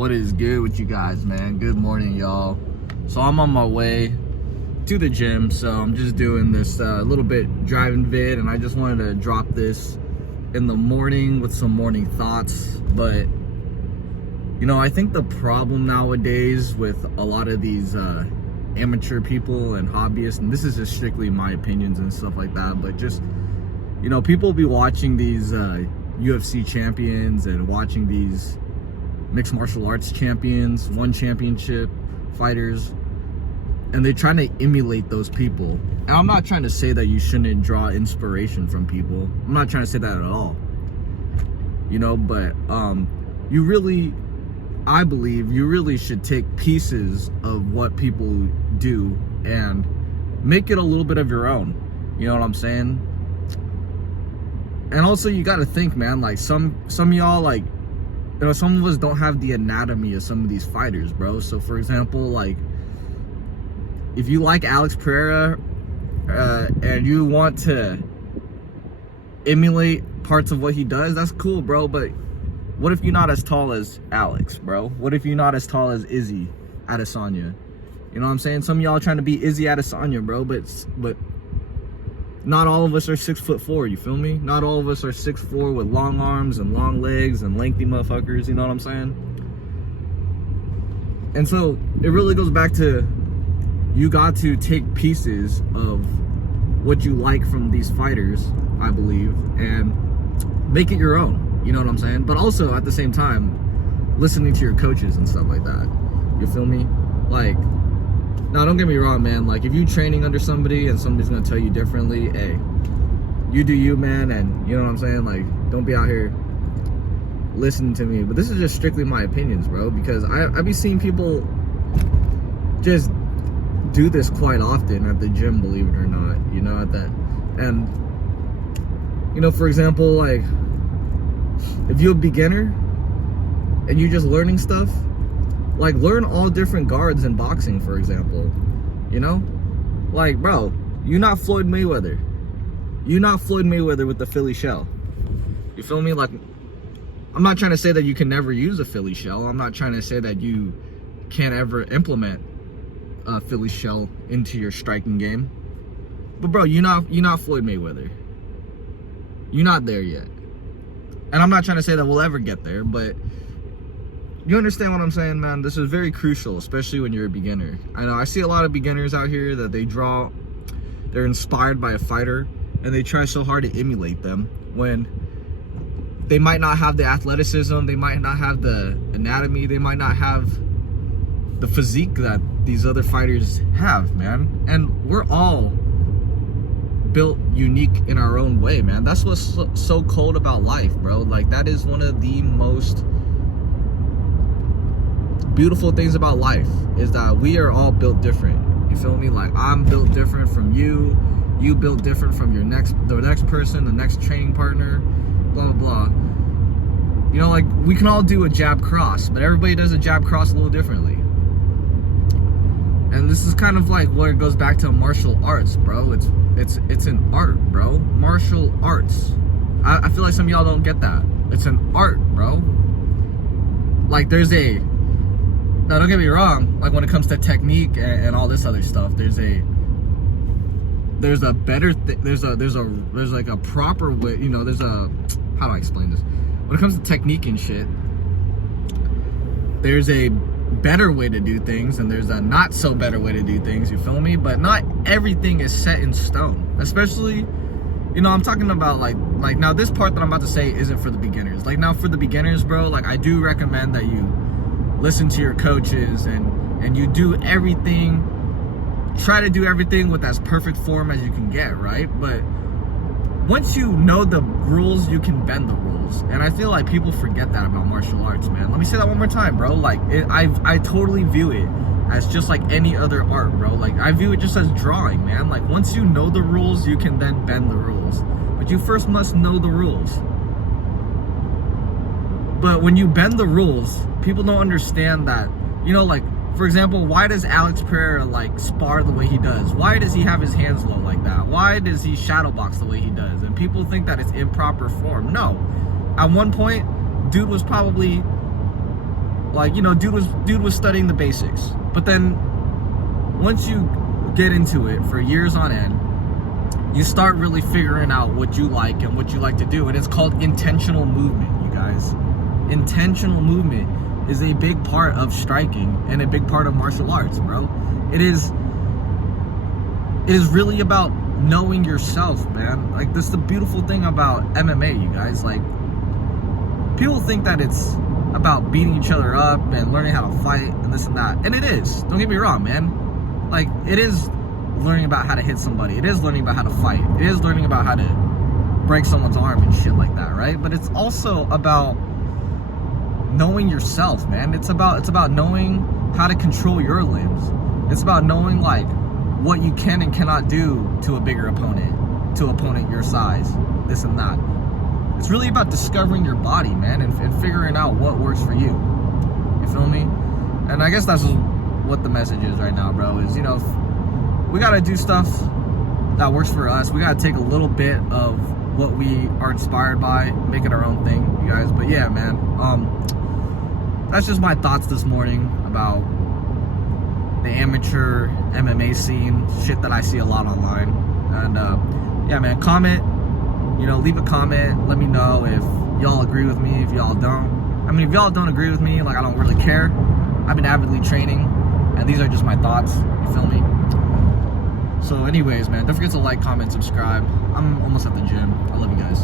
What is good with you guys, man? Good morning, y'all. So I'm on my way to the gym, so I'm just doing this little bit driving vid, and I just wanted to drop this in the morning with some morning thoughts. But you know, I think the problem nowadays with a lot of these amateur people and hobbyists, and this is just strictly my opinions and stuff like that, but just, you know, people be watching these UFC champions and watching these mixed martial arts champions, one championship fighters, and they're trying to emulate those people. And I'm not trying to say that you shouldn't draw inspiration from people. I'm not trying to say that at all. You know, but I believe you really should take pieces of what people do and make it a little bit of your own. You know what I'm saying? And also, you got to think, man, like some of y'all, like, you know, some of us don't have the anatomy of some of these fighters, bro. So for example, like, if you like Alex Pereira and you want to emulate parts of what he does, that's cool, bro. But what if you're not as tall as Alex, bro? What if you're not as tall as Izzy Adesanya? You know what I'm saying? Some of y'all trying to be Izzy Adesanya, bro, but not all of us are 6'4", you feel me? Not all of us are 6'4" with long arms and long legs and lengthy motherfuckers, you know what I'm saying? And so it really goes back to, you got to take pieces of what you like from these fighters, I believe, and make it your own, you know what I'm saying? But also at the same time, listening to your coaches and stuff like that, you feel me? Like, now, don't get me wrong, man. Like, if you're training under somebody and somebody's gonna tell you differently, hey, you do you, man, and you know what I'm saying? Like, don't be out here listening to me. But this is just strictly my opinions, bro, because I be seeing people just do this quite often at the gym, believe it or not, you know, at that. And, you know, for example, like, if you're a beginner and you're just learning stuff, like, learn all different guards in boxing, for example. You know? Like, bro, you're not Floyd Mayweather. You're not Floyd Mayweather with the Philly shell. You feel me? Like, I'm not trying to say that you can never use a Philly shell. I'm not trying to say that you can't ever implement a Philly shell into your striking game. But, bro, you're not Floyd Mayweather. You're not there yet. And I'm not trying to say that we'll ever get there, but you understand what I'm saying, man? This is very crucial, especially when you're a beginner. I know I see a lot of beginners out here that they're inspired by a fighter, and they try so hard to emulate them when they might not have the athleticism, they might not have the anatomy, they might not have the physique that these other fighters have, man. And we're all built unique in our own way, man. That's what's so cool about life, bro. Like, that is one of the most beautiful things about life, is that we are all built different. You feel me? Like, I'm built different from you. You built different from the next person, the next training partner, blah, blah, blah. You know, like, we can all do a jab cross, but everybody does a jab cross a little differently. And this is kind of like where it goes back to martial arts, bro. It's an art, bro. Martial arts. I feel like some of y'all don't get that. It's an art, bro. Like, now, don't get me wrong, like, when it comes to technique and all this other stuff, there's like a proper way, you know, how do I explain this? When it comes to technique and shit, there's a better way to do things and there's a not so better way to do things, you feel me? But not everything is set in stone, especially, you know, I'm talking about like now this part that I'm about to say isn't for the beginners. Like, now for the beginners, bro, like, I do recommend that you listen to your coaches and you do everything, try to do everything with as perfect form as you can get, right? But once you know the rules, you can bend the rules. And I feel like people forget that about martial arts, man. Let me say that one more time, bro. Like, I totally view it as just like any other art, bro. Like, I view it just as drawing, man. Like, once you know the rules, you can then bend the rules. But you first must know the rules. But when you bend the rules, people don't understand that, you know, like, for example, why does Alex Pereira, like, spar the way he does? Why does he have his hands low like that? Why does he shadow box the way he does? And people think that it's improper form. No. At one point, dude was probably Like, you know, dude was studying the basics. But then once you get into it for years on end, you start really figuring out what you like and what you like to do. And it's called intentional movement, you guys. Intentional movement is a big part of striking and a big part of martial arts, bro. It is really about knowing yourself, man. Like, that's the beautiful thing about MMA, you guys. Like, people think that it's about beating each other up and learning how to fight and this and that. And it is. Don't get me wrong, man. Like, it is learning about how to hit somebody. It is learning about how to fight. It is learning about how to break someone's arm and shit like that, right? But it's also about knowing yourself, man. It's about knowing how to control your limbs. It's about knowing, like, what you can and cannot do to a bigger opponent, to an opponent your size, this and that. It's really about discovering your body, man, and figuring out what works for you. You feel me? And I guess that's what the message is right now, bro, is, you know, we got to do stuff that works for us. We got to take a little bit of what we are inspired by, make it our own thing, you guys. But yeah, man, that's just my thoughts this morning about the amateur MMA scene, shit that I see a lot online. And yeah, man, comment, you know, leave a comment, let me know if y'all agree with me, if y'all don't. I mean, if y'all don't agree with me, like, I don't really care. I've been avidly training, and these are just my thoughts, you feel me? So anyways, man, don't forget to like, comment, subscribe. I'm almost at the gym. I love you guys.